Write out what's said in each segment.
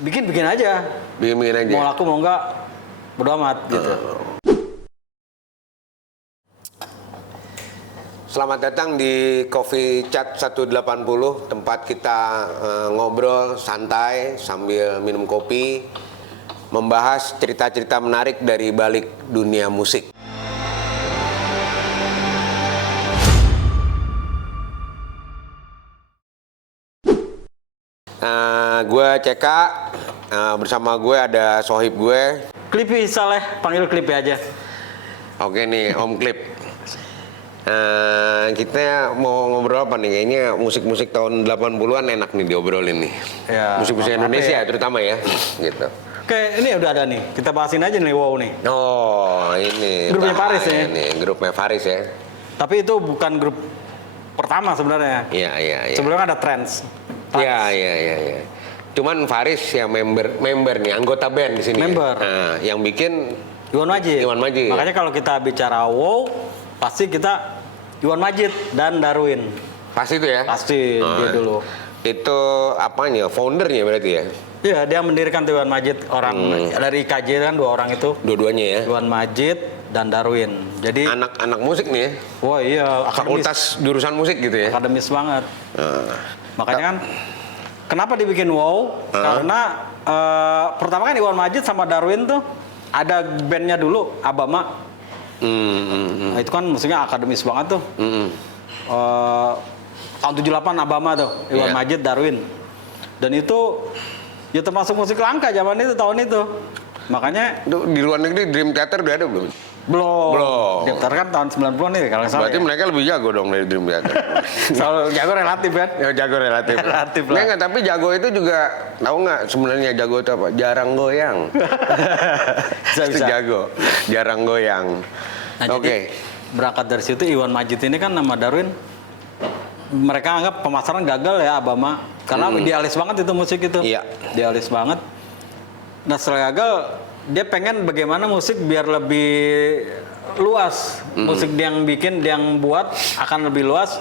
bikin aja. Bikin aja. Mau laku mau enggak, bodo amat gitu. Selamat datang di Coffee Chat 180, tempat kita ngobrol santai sambil minum kopi, membahas cerita-cerita menarik dari balik dunia musik. Gue CK, bersama gue ada sohib gue. Clippy Saleh, panggil Clippy aja. Oke nih, Om Clip. Kita mau ngobrol apa nih? Kayaknya musik-musik tahun 80-an enak nih diobrolin nih. Ya, musik-musik Indonesia ya? Terutama ya, gitu. Oke, ini udah ada nih. Kita bahasin aja nih, wow nih. Oh, ini. Grupnya Faris ya? Ini grupnya Faris ya. Tapi itu bukan grup pertama sebenarnya. Iya. Sebelumnya ada Trends. Iya. Cuman Faris ya member nih, anggota band di sini. Member. Nah, yang bikin Iwan Majid. Makanya kalau kita bicara wow, pasti kita Iwan Majid dan Darwin. Pasti itu ya? Pasti dia dulu. Itu apanya? Foundernya berarti ya? Iya, dia mendirikan tuh Iwan Majid, orang dari IKJ kan dua orang itu. Dua-duanya ya? Iwan Majid dan Darwin. Jadi anak musik nih ya? wah iya, Fakultas jurusan musik gitu ya? akademis banget. Makanya kan kenapa dibikin wow? Karena pertama kan Iwan Majid sama Darwin tuh ada bandnya dulu, Abama. Nah, itu kan musiknya akademis banget tuh. Tahun 78 Abama tuh, Iwan Majid, Darwin. Dan itu ya termasuk musik langka zaman itu, tahun itu. Makanya di luar negeri Dream Theater udah ada belum? belum. Dream Theater kan tahun 90-an nih kalau nggak salah. Berarti Ya. mereka lebih jago dong dari Dream Theater. Soal jago relatif kan? Ya jago relatif. Relatif lah. Nggak, tapi jago itu juga tahu nggak sebenarnya jago itu apa? Jarang goyang. Itu Bisa. jago, jarang goyang. Nah, Oke. jadi berangkat dari situ Iwan Majid ini kan nama Darwin, mereka anggap pemasaran gagal ya Abama karena idealis banget itu musik itu. Iya. Idealis banget. Nah setelah gagal dia pengen bagaimana musik biar lebih luas. Musik dia yang bikin, dia yang buat akan lebih luas.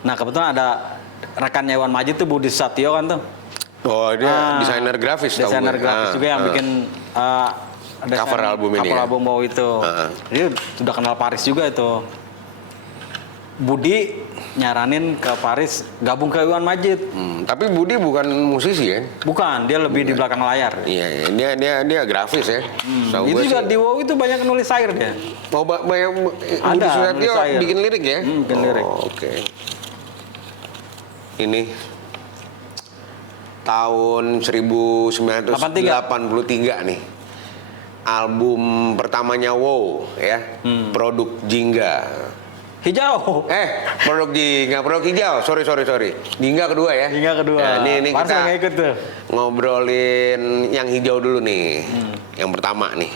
Nah kebetulan ada rekannya Iwan Majid tuh Budi Satyo kan tuh. Oh dia desainer grafis. tahu Desainer gue. grafis juga yang bikin Cover album ini cover ya? album wow itu. Dia sudah kenal Faris juga itu. Budi nyaranin ke Faris gabung ke Iwan Majid. Tapi Budi bukan musisi kan? Bukan, dia lebih di belakang layar. Iya, dia grafis ya. Tahu Itu gue juga sih. di wow itu banyak nulis syair dia. Oh, banyak Budi Ada, Susetio nulis syair. bikin lirik ya? Bikin lirik. Oke. Ini tahun 1983 nih. Album pertamanya Wow ya. Produk Jingga. Hijau. Produk hijau. Sorry. Jingga kedua ya. Jingga kedua. Nah, ini Faris kita nggak ikut tuh. ngobrolin yang hijau dulu nih. Yang pertama nih.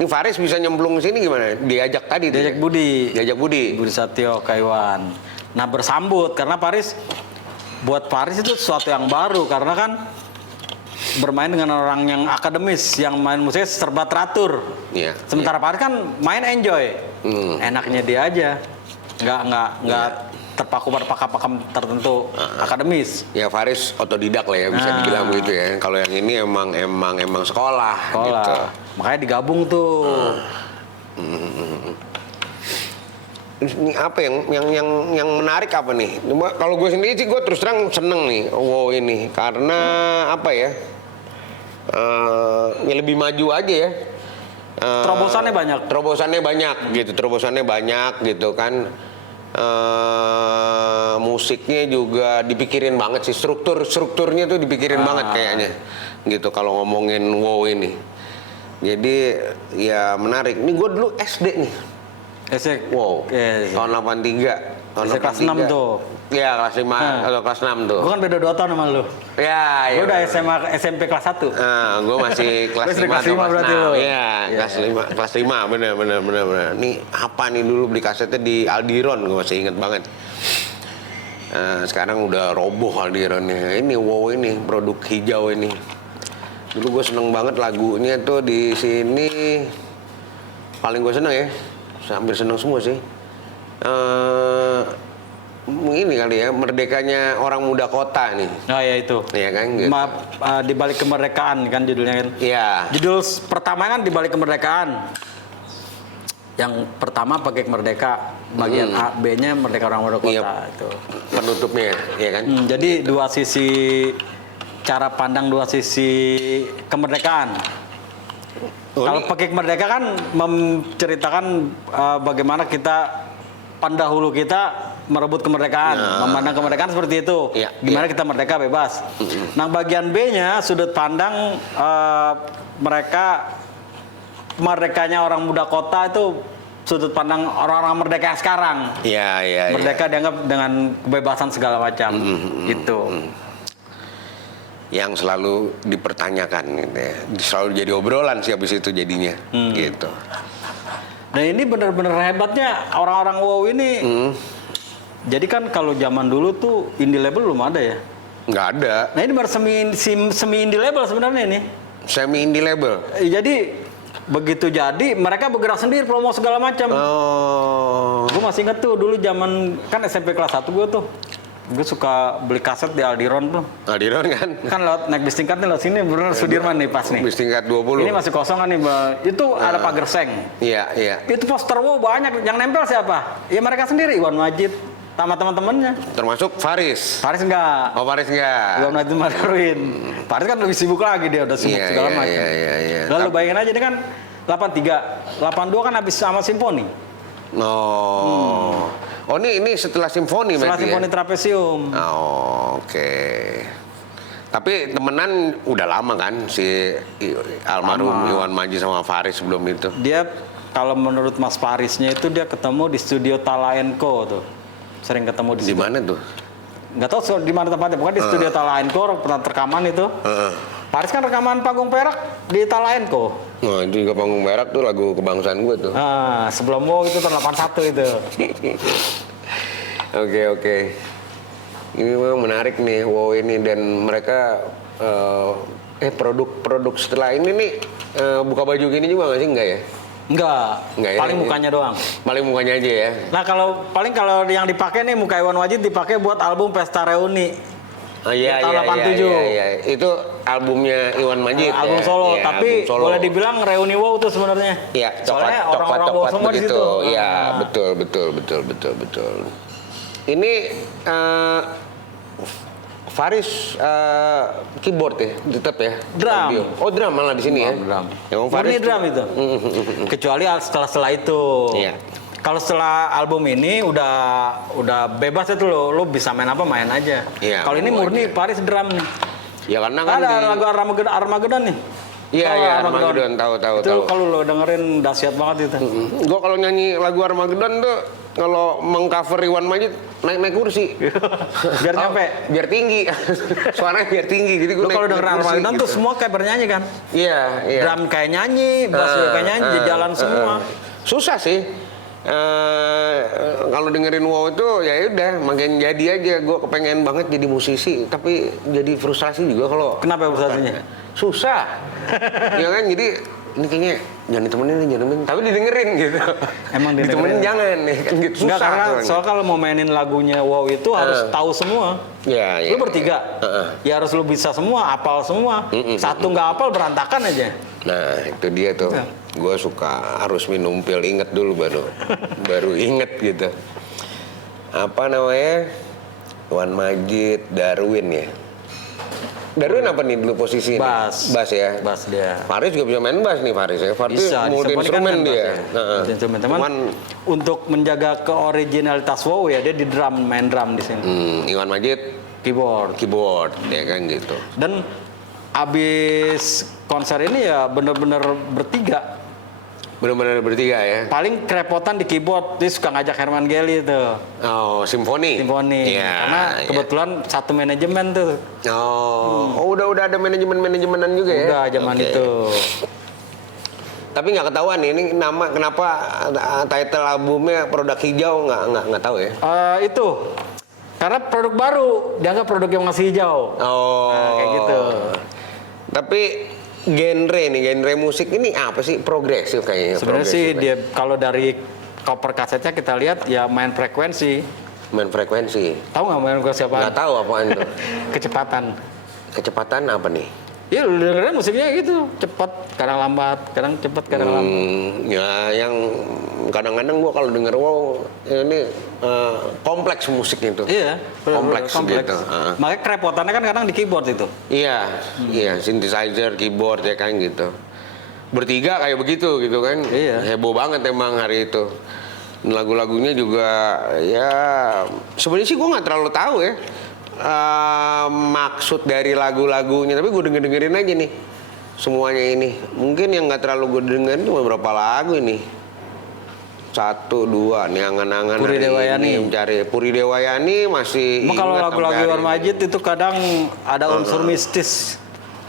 Ini Faris bisa nyemplung ke sini gimana? Diajak tadi tuh. Diajak ya? Budi. Diajak Budi. Budi Satyo ke Iwan. Nah bersambut karena Faris, buat Faris itu sesuatu yang baru karena kan bermain dengan orang yang akademis, yang main musiknya serba teratur. Iya. Sementara Faris kan main enjoy, enaknya dia aja, nggak terpaku pada pakam-pakam tertentu akademis. Ya Faris otodidak lah ya bisa dibilang begitu ya. Kalau yang ini emang sekolah. Gitu. Makanya digabung tuh. Ini apa yang menarik apa nih? Cuma kalau gue sendiri sih gue terus terang seneng nih. Wow ini karena apa ya? Ya lebih maju aja ya. Terobosannya banyak gitu kan. Musiknya juga dipikirin banget sih, strukturnya tuh dipikirin banget kayaknya gitu kalau ngomongin wow ini. Jadi ya menarik. Ini gue dulu SD nih. Wow. Tahun 83. Tahun SD kelas 6 tuh. Iya, kelas 5 atau kelas 6 tuh. Gue kan beda 2 tahun sama lu. Ya. Gue udah SMP kelas 1. Gue masih kelas 5 kelas 5 berarti lu. Iya, kelas 5 bener. Nih apa nih dulu beli kasetnya di Aldiron, gue masih inget banget. Sekarang udah roboh Aldironnya. Ini wow ini produk hijau ini. Dulu gue seneng banget lagunya tuh di sini. Paling gue seneng ya, hampir seneng semua sih. ini kali ya, merdekanya orang muda kota nih. Oh ya itu. Iya kan gitu. Di balik kemerdekaan kan judulnya kan. Iya. Judul pertama kan di balik kemerdekaan. Yang pertama pakai merdeka, bagian A, B-nya merdeka orang muda kota Iya. itu. Penutupnya, ya kan? Jadi dua sisi cara pandang, dua sisi kemerdekaan. Kalau pakai merdeka kan menceritakan bagaimana kita pendahulu kita merebut kemerdekaan, memandang kemerdekaan seperti itu. Iya, Gimana kita merdeka bebas. Nah, bagian B-nya sudut pandang mereka merdekanya orang muda kota itu sudut pandang orang-orang merdeka yang sekarang. Iya. Merdeka dianggap dengan kebebasan segala macam, gitu. Yang selalu dipertanyakan gitu ya. Selalu jadi obrolan sih habis itu jadinya, gitu. Nah ini benar-benar hebatnya orang-orang WoW ini. Jadi kan kalau zaman dulu tuh indie label belum ada ya. Nggak ada. Nah ini baru semi indie label sebenarnya ini. Semi indie label. Jadi begitu jadi mereka bergerak sendiri promo segala macam. Oh. Gue masih inget tuh dulu zaman kan SMP kelas 1 gue tuh. Gue suka beli kaset di Aldiron tuh. Aldiron kan? Kan lewat naik bis tingkat nih lewat sini bener Sudirman nih pas nih. Bis tingkat 20. Ini masih kosong kan nih. Itu ada pagar seng. Iya. Itu poster WoW banyak. Yang nempel siapa? Ya mereka sendiri. Iwan Majid sama teman-temannya. Termasuk Faris. Faris enggak. Oh, Faris enggak. Iwan Majid Madarwin. Faris kan lebih sibuk lagi dia udah sibuk segala macam. Iya. Lalu bayangin aja ini kan 83, 82 kan habis sama Simfoni. Oh. Oh ini setelah simfoni Setelah berarti Simfoni ya? Trapesium. Oh, oke. Tapi temenan udah lama kan si almarhum Iwan Majid sama Faris sebelum itu? Dia kalau menurut Mas Farisnya itu dia ketemu di studio Talaenco tuh. Sering ketemu di Di mana tuh? Nggak tahu di mana tempatnya, bukan di studio Talaenco pernah rekaman itu. Faris kan rekaman Panggung Perak di Talaenco. Nah, itu juga Panggung Perak tuh lagu kebangsaan gue tuh. Sebelum WoW itu tahun 81 itu. Oke. Ini memang menarik nih WoW ini dan mereka produk setelah ini nih buka baju gini juga nggak sih? Enggak ya? Enggak ya, paling mukanya doang. Paling mukanya aja ya. Nah kalau yang dipakai nih muka Iwan Majid dipakai buat album Pesta Reuni. Iya. Tahun 87. Itu albumnya Iwan Majid. Album solo, ya, tapi album solo. boleh dibilang Reuni WoW tuh sebenarnya. Iya, soalnya orang-orang WoW semua di situ. Iya, betul. Ini Faris keyboard ya, tetap ya. Drum. Audio. Oh drum malah di sini ya. Drum. Emang Faris Murni drum itu. Kecuali setelah itu. Iya. Kalau setelah album ini udah bebas itu lo bisa main apa main aja. Iya, Kalau ini murni Faris drum nih. Ya karena kan Ada lagu Armageddon nih. Iya, Armageddon tahu. Itu kalau lo dengerin dahsyat banget itu. Gua kalau nyanyi lagu Armageddon tuh kalau mengcover Iwan Majid naik kursi. Biar nyampe. Biar tinggi. Suaranya biar tinggi. Jadi Lo kalau denger Armageddon tuh semua kayak bernyanyi kan? Iya. Drum kayak nyanyi, bass juga kayak nyanyi, jalan semua. Susah sih. Kalau dengerin WoW itu ya udah makin jadi aja. Gue kepengen banget jadi musisi, tapi jadi frustrasi juga kalau. Kenapa frustrasinya? Susah. Ya kan, jadi ini kayaknya jangan ditemenin, tapi didengerin gitu. Emang ditemenin jangan nih kan gitu. Susah. Enggak, karena soal kalau mau mainin lagunya WoW itu harus tahu semua. Ya. Lu bertiga, ya harus lu bisa semua, hafal semua. Satu nggak hafal berantakan aja. Nah itu dia tuh. Gue suka harus minum pil inget dulu baru inget gitu. Apa namanya? Iwan Majid, Darwin ya. Darwin apa nih dulu posisi Bass. Bass ya? Bass dia. Faris juga bisa main bass nih Faris ya? Faris Bisa, multi instrumen dia. Multi instrumen. Cuman untuk menjaga keoriginalitas WoW ya dia di drum, main drum di sini. Iwan Majid Keyboard ya kan gitu. Dan abis konser ini ya bener-bener bertiga. Benar-benar bertiga ya. Paling kerepotan di keyboard, dia suka ngajak Herman Gelly tuh. Oh, simfoni. Iya, karena kebetulan satu manajemen tuh. Oh, udah ada manajemenan juga ya. Udah zaman itu. Tapi nggak ketahuan nih, ini nama kenapa title albumnya Produk Hijau nggak tahu ya. Itu karena produk baru, dianggap produk yang masih hijau. Oh. Nah, kayak gitu. Tapi genre musik ini apa sih? Progresif kayaknya. Sebenarnya sih dia kalau dari cover kasetnya kita lihat ya main frekuensi. Main frekuensi. Tahu nggak main gue siapa? Nggak tahu apaan itu. Kecepatan. Kecepatan apa nih? Iya, lu dengerin musiknya gitu, cepat, kadang lambat, kadang cepat, kadang lambat. Ya yang kadang-kadang gua kalau denger wow ini kompleks musiknya itu. Iya, kompleks, kompleks. gitu. Makanya kerepotannya kan kadang di keyboard itu. Iya, iya synthesizer, keyboard ya kan gitu. Bertiga kayak begitu gitu kan. Iya. Heboh banget emang hari itu. Lagu-lagunya juga ya sebenarnya sih gua nggak terlalu tahu ya. Maksud dari lagu-lagunya, tapi gue dengerin aja nih semuanya ini. Mungkin yang nggak terlalu gue dengerin cuma berapa lagu ini, 1, 2 nih, angan-angan Puri hari Dewayani. ini mencari Puri Dewayani masih. Emang kalau ingat lagu-lagu sampai Iwan hari ini. Majid itu kadang ada unsur mistis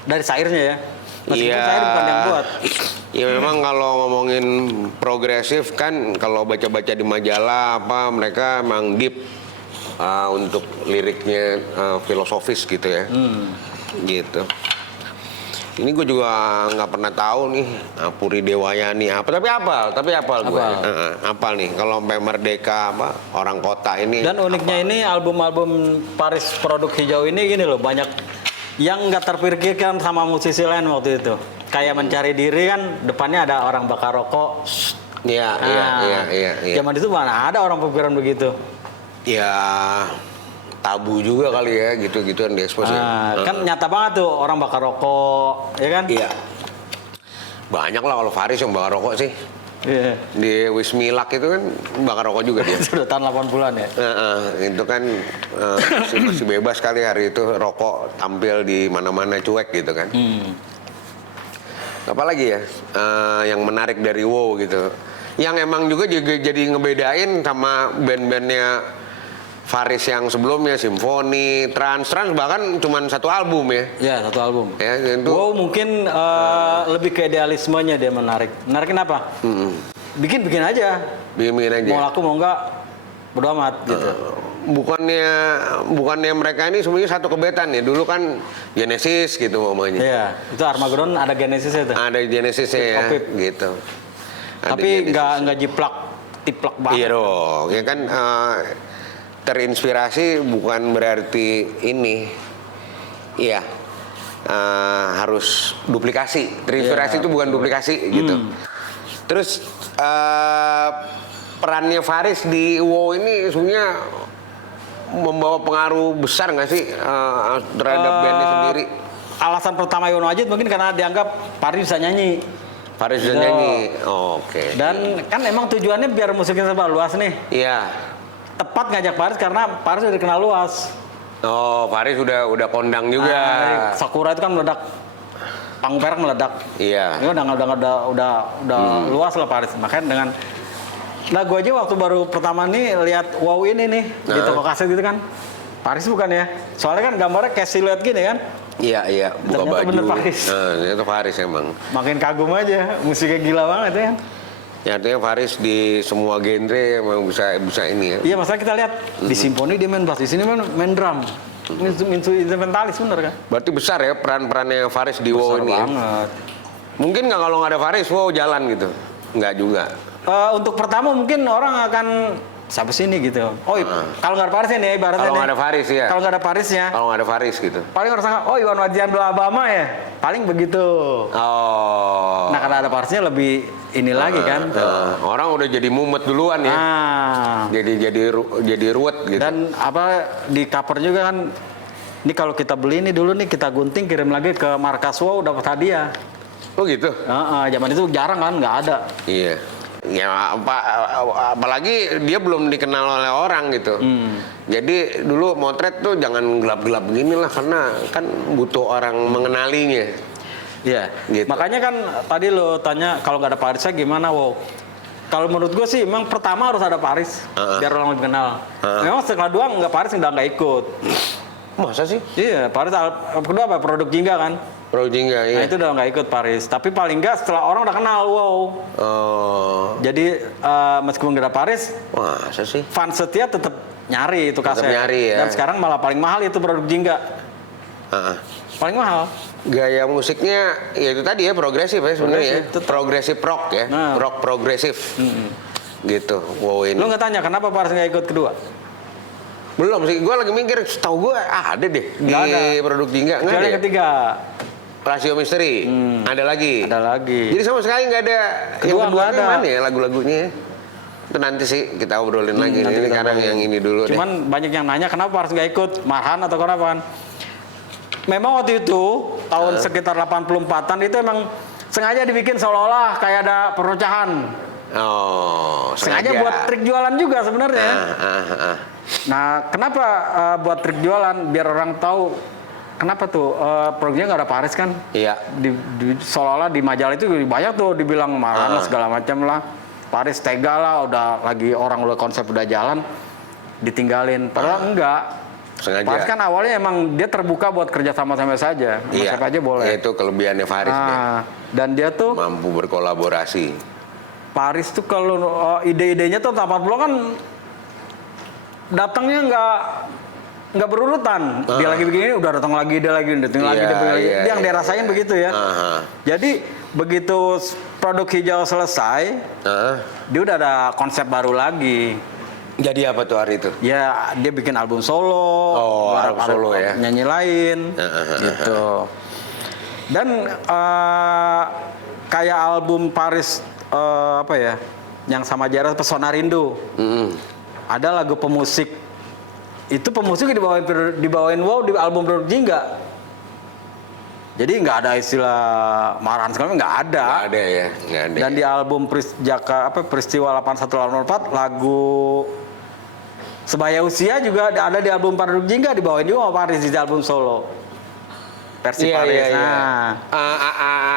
dari syairnya ya. Meskipun Iya. syair bukan yang buat. Ya memang kalau ngomongin progresif kan, kalau baca-baca di majalah apa mereka emang deep. Untuk liriknya filosofis gitu ya, gitu. Ini gue juga nggak pernah tahu nih Puri Dewayani apa, tapi apal gue. Apal nih kalau sampai Merdeka apa orang kota ini. Dan uniknya ini album-album Paris Produk Hijau ini gini loh, banyak yang nggak terpikirkan sama musisi lain waktu itu. Kayak Mencari Diri kan depannya ada orang bakar rokok. Iya. Zaman itu mana ada orang pikiran begitu. Ya tabu juga kali ya gitu-gituan di expose ya. Kan nyata banget tuh orang bakar rokok, ya kan? Iya. Banyak lah kalau Faris yang bakar rokok sih. Iya. Di Wismilak itu kan bakar rokok juga dia. Sudah tahun 80-an ya. Itu kan masih bebas kali hari itu rokok tampil di mana-mana cuek gitu kan. Apalagi ya yang menarik dari Wow gitu. Yang emang juga jadi ngebedain sama band-bandnya Faris yang sebelumnya, Simfoni, Trans bahkan cuma satu album ya. Ya, satu album. Ya, itu. Wow mungkin lebih ke idealismenya dia menarik. Menarik kenapa? Bikin aja. Bikin aja. Mau laku mau enggak, bodo amat gitu. Bukannya mereka ini sebenarnya satu kebetan ya. Dulu kan Genesis gitu mamanya. Iya, itu Armageddon ada Genesis itu. Ada Genesisnya ya, Opip. gitu. Ada Tapi Genesis. nggak tiplak banget. Iya dong, ya kan terinspirasi bukan berarti ini, iya harus duplikasi. Terinspirasi Iya, itu bukan duplikasi gitu. Terus perannya Faris di Wow ini sebenarnya membawa pengaruh besar nggak sih terhadap bandnya sendiri? Alasan pertama Iwan Majid mungkin karena dianggap Paris bisa nyanyi. Faris bisa Gitu. nyanyi, oke. Dan kan emang tujuannya biar musiknya serba luas nih. Iya. Tepat ngajak Paris karena Paris udah dikenal luas. Oh, Faris udah kondang juga. Sakura itu kan meledak, panggung perak meledak. Iya. Ini udah luas lah Paris. Makanya dengan lagu aja waktu baru pertama nih lihat Wow ini nih di toko kaset gitu kan. Paris bukan ya? Soalnya kan gambarnya kayak siluet gini kan. Iya, buka Ternyata baju. bener Faris. Itu Faris emang. Makin kagum aja, musiknya gila banget ya. Ya artinya Faris di semua genre emang bisa ini ya. Iya, masalah kita lihat di simfoni dia main bass, di sini main drum. Instrumentalis bener kan? Berarti besar ya peran-perannya Faris di Wow Besar ini. Ya? banget. Mungkin nggak kalau nggak ada Faris Wow jalan gitu? Nggak juga. Untuk pertama mungkin orang akan siapa sih ini gitu. Oh, kalau nggak ada Parisnya nih ibaratnya. Kalau nih. nggak ada Faris ya. Kalau nggak ada Parisnya, Kalau nggak ada Faris gitu. paling orang sangka, oh Iwan Wajian Alabama ya. Paling begitu. Oh. Nah, karena ada Parisnya lebih ini lagi kan. Orang udah jadi mumet duluan ya. Jadi ruwet gitu. Dan apa di cover juga kan. Ini kalau kita beli ini dulu nih kita gunting kirim lagi ke markas Wow dapat hadiah. Oh gitu. Zaman itu jarang kan, nggak ada. Iya. Ya apalagi dia belum dikenal oleh orang gitu. Jadi dulu motret tuh jangan gelap-gelap begini lah karena kan butuh orang mengenalinya. Iya. Gitu. Makanya kan tadi lo tanya kalau nggak ada Parisnya gimana, Wow? Kalau menurut gue sih memang pertama harus ada Paris biar orang lebih kenal. Memang setelah dua nggak Paris udah nggak ikut. Masa sih? Iya, Paris kedua apa? Produk Jingga kan. Projingga Nah ya. itu udah nggak ikut Paris. Tapi paling nggak setelah orang udah kenal, Wow. Oh. Jadi meskipun nggak ada Paris, Masa sih? fans setia tetap nyari itu kaset. nyari ya. Dan sekarang malah paling mahal itu Produk Jingga. Paling mahal. Gaya musiknya ya itu tadi ya progresif ya sebenarnya ya. Progresif, Progresif rock ya. Nah. Rock progresif. Gitu. Wow ini. Lu nggak tanya kenapa Paris nggak ikut kedua? Belum sih, gue lagi mikir, setahu gue ada deh di Nggak ada. produk Jingga. Nggak Kecuali ada yang ya? ketiga. Rasio Misteri, ada lagi. Ada lagi. Jadi sama sekali nggak ada. Kedua Yang nggak kedua ada. mana ya lagu-lagunya? Itu nanti sih kita obrolin lagi. nanti Ini kita sekarang obrolin. yang ini dulu deh. Cuman banyak yang nanya kenapa harus nggak ikut Marhan atau kenapa? Memang waktu itu tahun sekitar 84-an itu emang sengaja dibikin seolah-olah kayak ada perpecahan. Oh, Sengaja buat trik jualan juga sebenarnya. Nah, kenapa buat trik jualan? Biar orang tahu kenapa tuh produknya nggak ada Paris kan? Iya. Seolah-olah di majalah itu banyak tuh dibilang Marhan lah segala macam lah. Paris tega lah, udah lagi orang udah konsep udah jalan, ditinggalin. Padahal enggak. Sengaja. Paris kan awalnya emang dia terbuka buat kerja sama-sama saja. Sama Iya. siapa aja boleh. Itu kelebihannya Faris deh. Dan dia tuh Mampu berkolaborasi. Paris tuh kalau ide-idenya tuh 80 kan datangnya nggak berurutan. Dia lagi begini udah datang lagi, dia lagi datang lagi, dia begini lagi. Dia yang dia rasain begitu ya. Jadi begitu produk hijau selesai, dia udah ada konsep baru lagi. Jadi apa tuh hari itu? Ya dia bikin album solo, album solo ya. nyanyi lain, gitu. Dan kayak album Paris apa ya, yang sama Jara Pesona Rindu. Ada lagu pemusik. Itu pemusik dibawain wow di album produk Jingga. Jadi nggak ada istilah Marhan segala nggak ada. Nggak ada ya, nggak ada. Dan di album Peristiwa 8184 lagu Sebaya Usia juga ada di album produk Jingga, dibawain juga sama Paris di album solo. Versi Paris. Nah,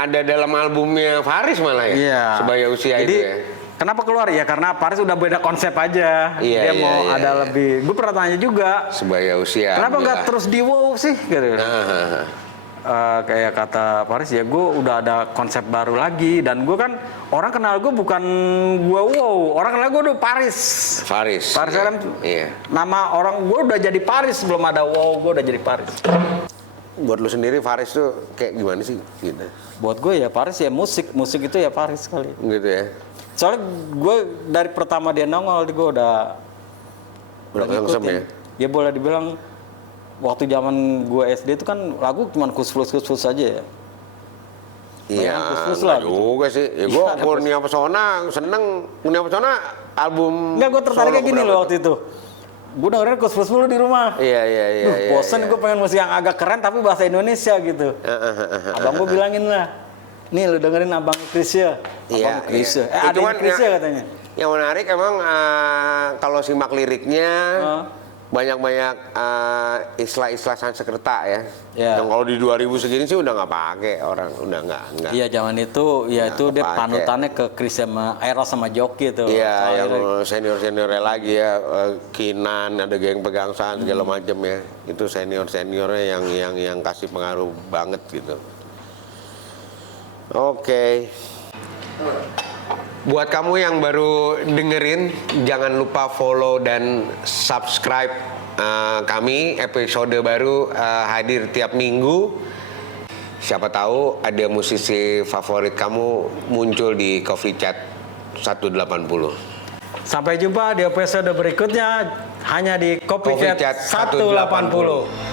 ada dalam albumnya Faris malah ya. iya. Sebaya Usia. Jadi, itu ya. kenapa keluar ya? Karena Paris udah beda konsep aja. Iya, Dia mau iya, ada iya. lebih. Gue pernah tanya juga. Sebaya Usia. Kenapa nggak alhamdulillah. terus di wow sih? Gitu. Kayak kata Paris ya, gue udah ada konsep baru lagi. Dan gue kan orang kenal gue bukan gue wow, orang kenal gue udah Paris. Faris. Paris iya. kan Iya. nama orang gue udah jadi Paris sebelum ada wow, gue udah jadi Paris. Buat lu sendiri Faris tuh kayak gimana sih gitu? Buat gue ya Paris ya musik itu ya Paris sekali. Gitu ya. Soalnya gue dari pertama dia nongol gue udah Langsung ya. Ya boleh dibilang waktu zaman gue SD itu kan lagu cuma kus-plus aja ya. Iya, kus-plus lah, enggak juga sih. Ya gue Iya, ada Kurnia Pesona seneng. Kurnia Pesona album. Enggak, gue tertarik kayak solo gini berapa loh tuh? waktu itu. Gue dengerin kus-plus mulu di rumah. Iya. Bosen gue pengen musik yang agak keren tapi bahasa Indonesia gitu. Abang gue bilangin lah, nih lu dengerin Abang Krisya. Abang Krisya. Ada yang Krisya katanya. Yang menarik emang kalau simak liriknya banyak-banyak istilah-istilah Sanskerta ya. Yang kalau di 2000 segini sih udah nggak pakai orang, udah nggak. Iya zaman itu, ya itu dia panutannya ke Chris sama Eros sama Joki tuh. Iya, yang senior-seniornya lagi ya, Kinan, ada geng pegangsaan segala macam ya. Itu senior-seniornya yang kasih pengaruh banget gitu. Oke. Buat kamu yang baru dengerin, jangan lupa follow dan subscribe kami. Episode baru hadir tiap minggu. Siapa tahu ada musisi favorit kamu muncul di Coffee Chat 180. Sampai jumpa di episode berikutnya hanya di Coffee Chat 180.